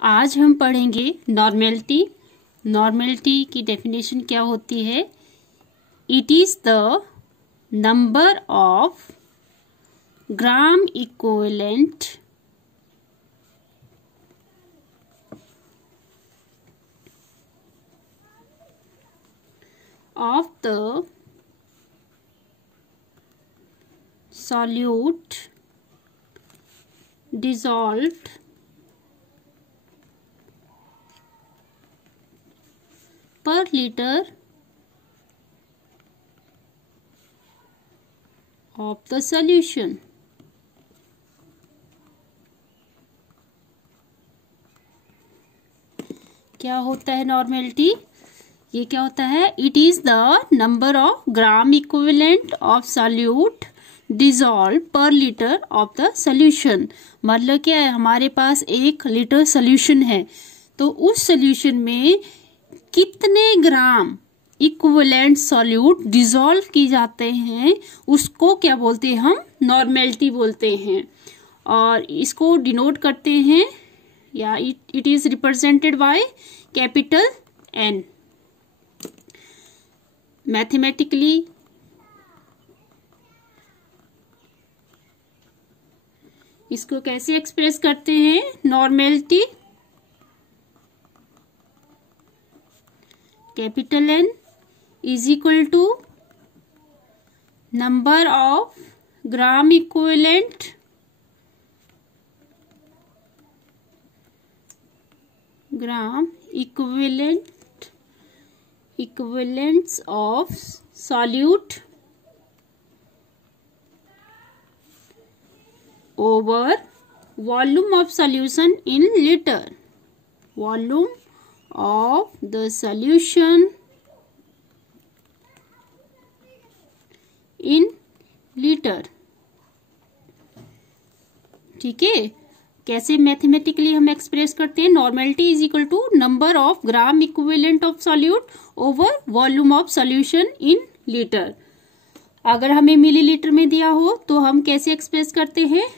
आज हम पढ़ेंगे नॉर्मेलिटी। नॉर्मेलिटी की डेफिनेशन क्या होती है? It is the number of gram equivalent of the solute dissolved per liter of the solution. क्या होता है नॉर्मेलिटी? ये क्या होता है? It is the number of gram equivalent of solute dissolve पर लीटर ऑफ द सोल्यूशन। मतलब क्या है, हमारे पास 1 लीटर सोल्यूशन है, तो उस सोल्यूशन में कितने ग्राम इक्विवेलेंट सॉल्यूट डिजॉल्व की जाते हैं, उसको क्या बोलते हैं? हम नॉर्मेलिटी बोलते हैं। और इसको डिनोट करते हैं, या it is represented by capital N. Mathematically इसको कैसे एक्सप्रेस करते हैं? Normality capital N is equal to number of gram equivalent equivalents of solute over volume of solution in liter. Volume of the solution in liter. ठीक है, कैसे mathematically हम express करते हैं? Normality is equal to number of gram equivalent of solute over volume of solution in litre. अगर हमें millilitre में दिया हो तो हम कैसे एक्सप्रेस करते हैं?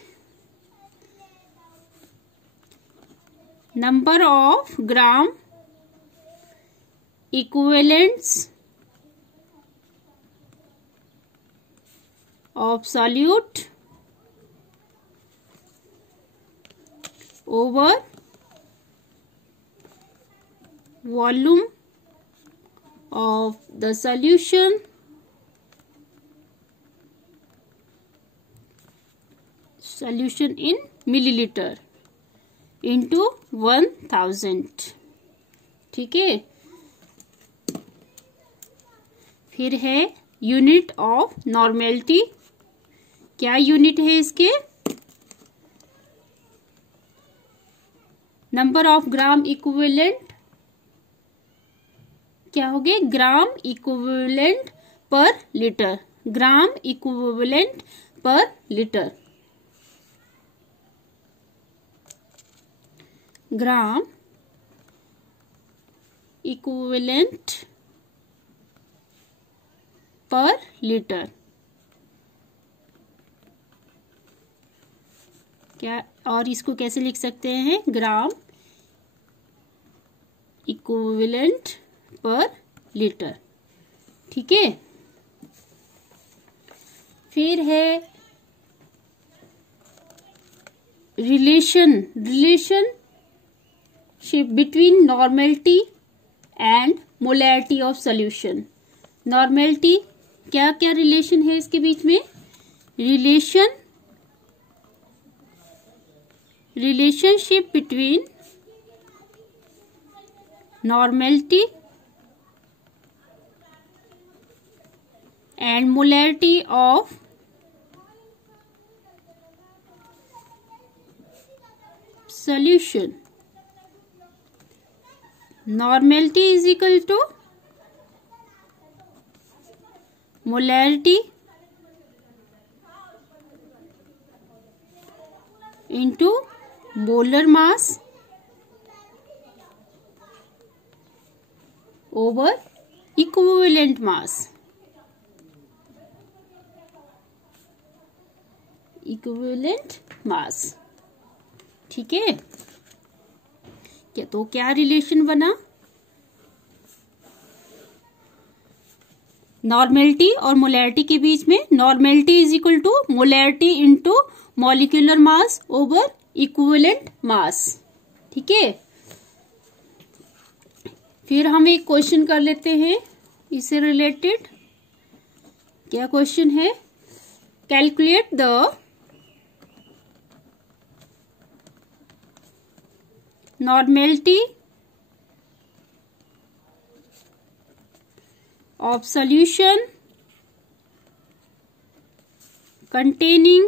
Number of gram equivalents of solute over volume of the solution in milliliter into 1000। ठीक है, फिर है यूनिट ऑफ नॉर्मेलिटी। क्या यूनिट है इसके? नंबर ऑफ ग्राम इक्विवेलेंट क्या हो गए? ग्राम इक्विवेलेंट पर लीटर। ग्राम इक्विवेलेंट पर लीटर। ग्राम इक्विवेलेंट पर लीटर। क्या, और इसको कैसे लिख सकते हैं? ग्राम इक्विवेलेंट पर लीटर। ठीक है, फिर है relationship between normality and molarity of solution. Normality, क्या क्या रिलेशन है इसके बीच में? Relationship between normality and molarity of solution. Normality is equal to molarity into molar mass over equivalent mass। Equivalent mass. ठीक है, तो क्या रिलेशन बना, नॉर्मेलिटी और मोलैरिटी के बीच में। Normality is equal to molarity into molecular mass over equivalent mass. ठीक है, फिर हम एक क्वेश्चन कर लेते हैं इससे रिलेटेड। क्या क्वेश्चन है, calculate the normality of solution containing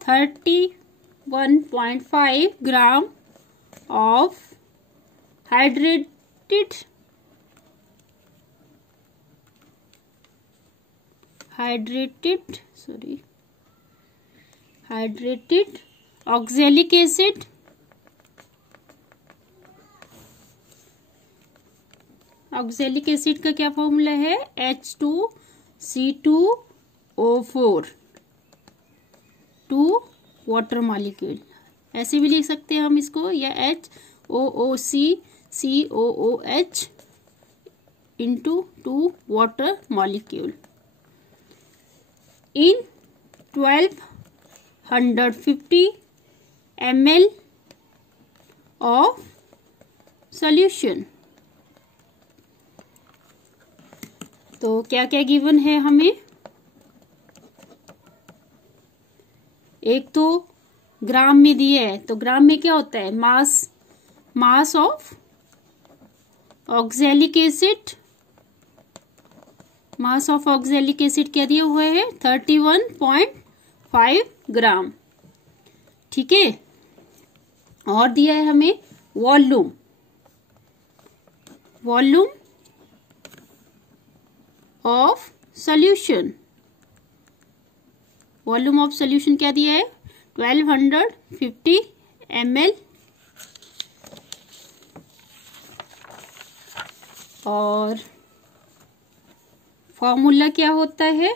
31.5 gram of hydrated oxalic acid oxalic acid का क्या फॉर्मूला है, H2C2O4, 2 वाटर मॉलिक्यूल, ऐसे भी लिख सकते हैं हम इसको, या HOOCCOOH into 2 water molecule in 1250 ml of solution. तो क्या क्या गिवन है हमें, एक तो ग्राम में दिया है, तो ग्राम में क्या होता है, मास of oxalic acid, mass of oxalic acid क्या दिया हुआ है, 31.5 ग्राम। ठीक है, और दिया है हमें volume of solution, volume of solution क्या दिया है, 1250 ml। और फॉर्मूला क्या होता है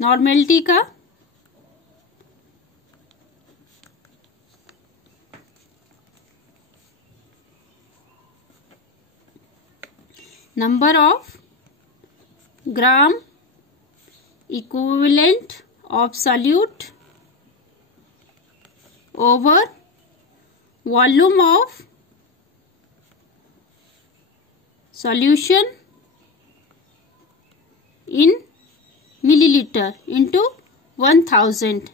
नॉर्मेलिटी का, number of gram equivalent of solute over volume of solution in millilitre into 1000।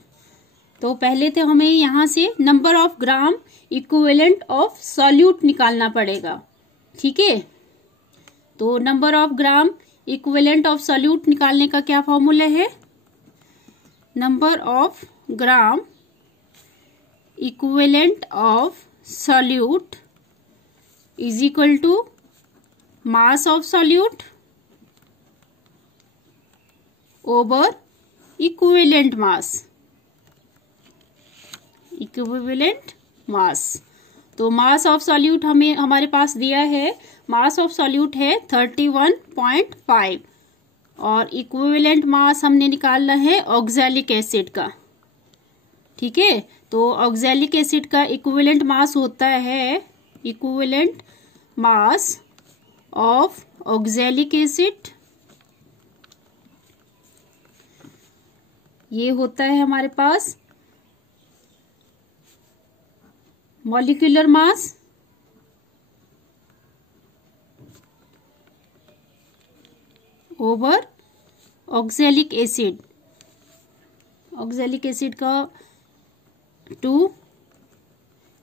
तो पहले तो हमें यहां से number of gram equivalent of solute निकालना पड़ेगा। ठीक है, तो number of gram equivalent of solute निकालने का क्या फॉर्मूला है, number of gram equivalent of solute is equal to mass of solute over equivalent mass. तो मास ऑफ सॉल्यूट हमें हमारे पास दिया है, मास ऑफ सॉल्यूट है 31.5 और इक्विवेलेंट मास हमने निकालना है ऑक्जेलिक एसिड का। ठीक है, तो ऑक्जेलिक एसिड का इक्विवेलेंट मास होता है, equivalent mass of oxalic acid ये होता है हमारे पास molecular mass over oxalic acid, oxalic acid का 2,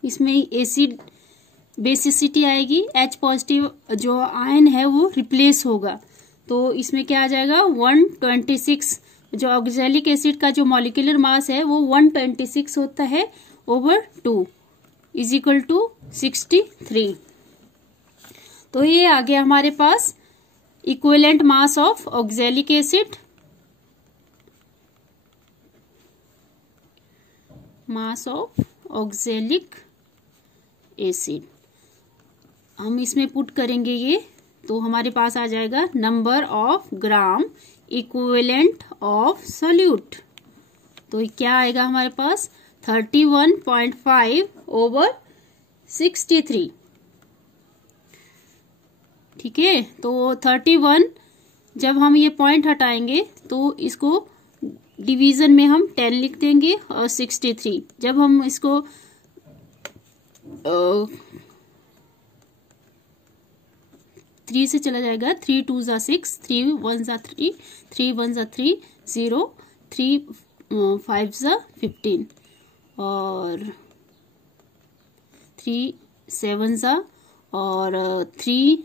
इसमें एसिड बेसिसिटी आएगी, H पॉजिटिव जो आयन है वो रिप्लेस होगा, तो इसमें क्या आ जाएगा 126, जो ऑक्जेलिक एसिड का जो मॉलिक्यूलर मास है वो 126 होता है ओवर 2 इज इक्वल टू 63। तो ये आ गया हमारे पास equivalent mass of oxalic acid, mass of oxalic acid. हम इसमें पुट करेंगे ये, तो हमारे पास आ जाएगा number of gram equivalent of solute. तो क्या आएगा हमारे पास 31.5 over 63। ठीक है, तो 31 जब हम ये पॉइंट हटाएंगे तो इसको डिवीजन में हम 10 लिख देंगे, और 63 जब हम इसको 3 से चला जाएगा, 3 2 ज़ा 6, 3 1 ज़ा 3, 3 1 ज़ा 3 0, 3 5 ज़ा 15 और 3 7 ज़ा और 3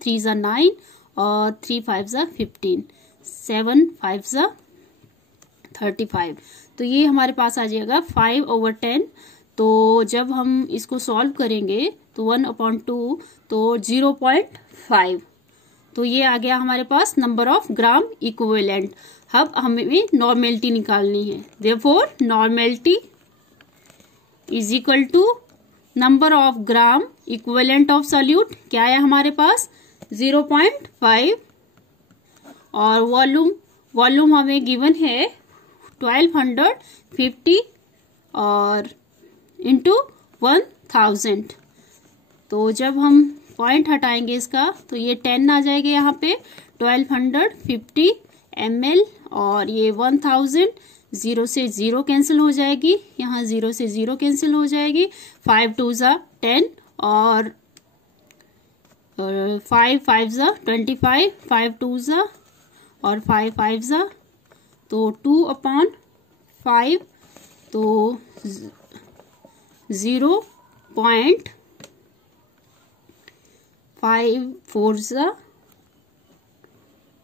3 ज़ा 9 और 3 5 ज़ा 15, 7 5 ज़ा 35। तो ये हमारे पास आ जाएगा 5/10। तो जब हम इसको सॉल्व करेंगे तो 1/2 तो 0.5। तो ये आ गया हमारे पास नंबर ऑफ ग्राम इक्विवेलेंट। अब हमें नॉर्मेलिटी निकालनी है। Therefore normality is equal to number of gram equivalent of solute. क्या है हमारे पास 0.5 और वॉल्यूम हमें गिवन है 1250 और इंटू 1000। तो जब हम पॉइंट हटाएंगे इसका तो ये 10 आ जाएगा यहाँ पे, 1250 ml और ये 1000, 0 से 0 कैंसिल हो जाएगी, यहाँ 0 से 0 कैंसिल हो जाएगी, 5 2 ज़ा 10 और 5 5 ज़ा 25, 5 2 ज़ा और 5 5 ज़ा तो 2/5 तो 0.54 ज़ा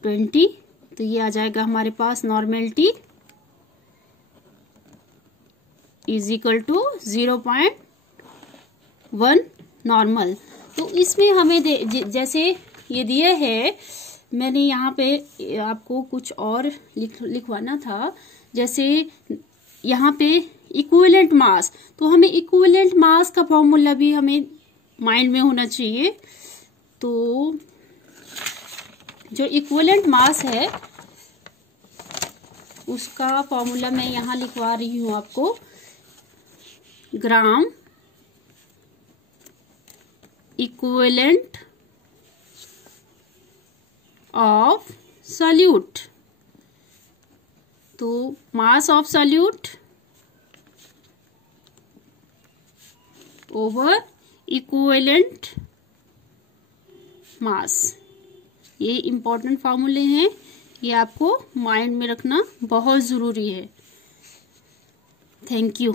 20। तो ये आ जाएगा हमारे पास normality is equal to 0.1 normal. तो इसमें हमें जैसे ये दिए है, मैंने यहाँ पे आपको कुछ और लिखवाना था। जैसे यहाँ पे इक्विवेलेंट मास, तो हमें इक्विवेलेंट मास का फॉर्मूला भी हमें माइंड में होना चाहिए। तो जो इक्विवेलेंट मास है उसका फॉर्मूला मैं यहाँ लिखवा रही हूँ आपको। ग्राम इक्विवेलेंट ऑफ सॉल्यूट, तो mass of solute over equivalent मास। ये इंपॉर्टेंट फार्मूले हैं, ये आपको माइंड में रखना बहुत जरूरी है। Thank you.